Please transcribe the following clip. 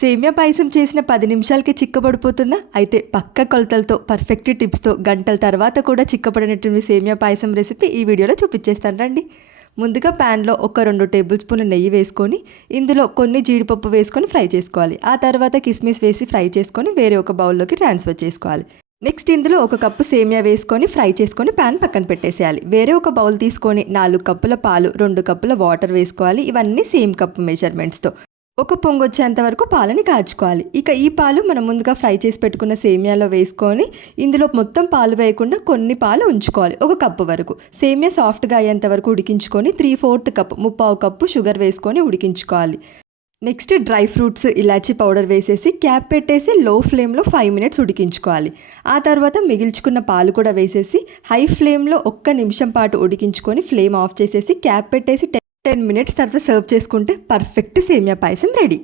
సేమియా పాయసం చేసిన పది నిమిషాలకి చిక్కబడిపోతుందా? అయితే పక్క కొలతలతో పర్ఫెక్ట్ టిప్స్తో గంటల తర్వాత కూడా చిక్కబడినటువంటి సేమియా పాయసం రెసిపీ ఈ వీడియోలో చూపించేస్తాను రండి. ముందుగా ప్యాన్లో ఒక రెండు టేబుల్ స్పూన్ల నెయ్యి వేసుకొని ఇందులో కొన్ని జీడిపప్పు వేసుకొని ఫ్రై చేసుకోవాలి. ఆ తర్వాత కిస్మిస్ వేసి ఫ్రై చేసుకొని వేరే ఒక బౌల్లోకి ట్రాన్స్ఫర్ చేసుకోవాలి. నెక్స్ట్ ఇందులో ఒక కప్పు సేమియా వేసుకొని ఫ్రై చేసుకొని ప్యాన్ పక్కన పెట్టేసేయాలి. వేరే ఒక బౌల్ తీసుకొని నాలుగు కప్పుల పాలు రెండు కప్పుల వాటర్ వేసుకోవాలి. ఇవన్నీ సేమ్ కప్పు మెజర్మెంట్స్తో ఒక పొంగు వచ్చేంత వరకు పాలని కాచుకోవాలి. ఇక ఈ పాలు మనం ముందుగా ఫ్రై చేసి పెట్టుకున్న సేమియాలో వేసుకొని ఇందులో మొత్తం పాలు వేయకుండా కొన్ని పాలు ఉంచుకోవాలి. ఒక కప్పు వరకు. సేమియా సాఫ్ట్గా అయ్యేంత వరకు ఉడికించుకొని త్రీ ఫోర్త్ కప్ ముప్పావు కప్పు షుగర్ వేసుకొని ఉడికించుకోవాలి. నెక్స్ట్ డ్రై ఫ్రూట్స్ ఇలాచీ పౌడర్ వేసేసి క్యాప్ పెట్టేసి లో ఫ్లేమ్లో ఫైవ్ మినిట్స్ ఉడికించుకోవాలి. ఆ తర్వాత మిగిల్చుకున్న పాలు కూడా వేసేసి హై ఫ్లేమ్లో ఒక్క నిమిషం పాటు ఉడికించుకొని ఫ్లేమ్ ఆఫ్ చేసేసి క్యాప్ పెట్టేసి టెన్ మినిట్స్ తర్వాత సర్వ్ చేసుకుంటే పర్ఫెక్ట్ సేమియా పాయసం రెడీ.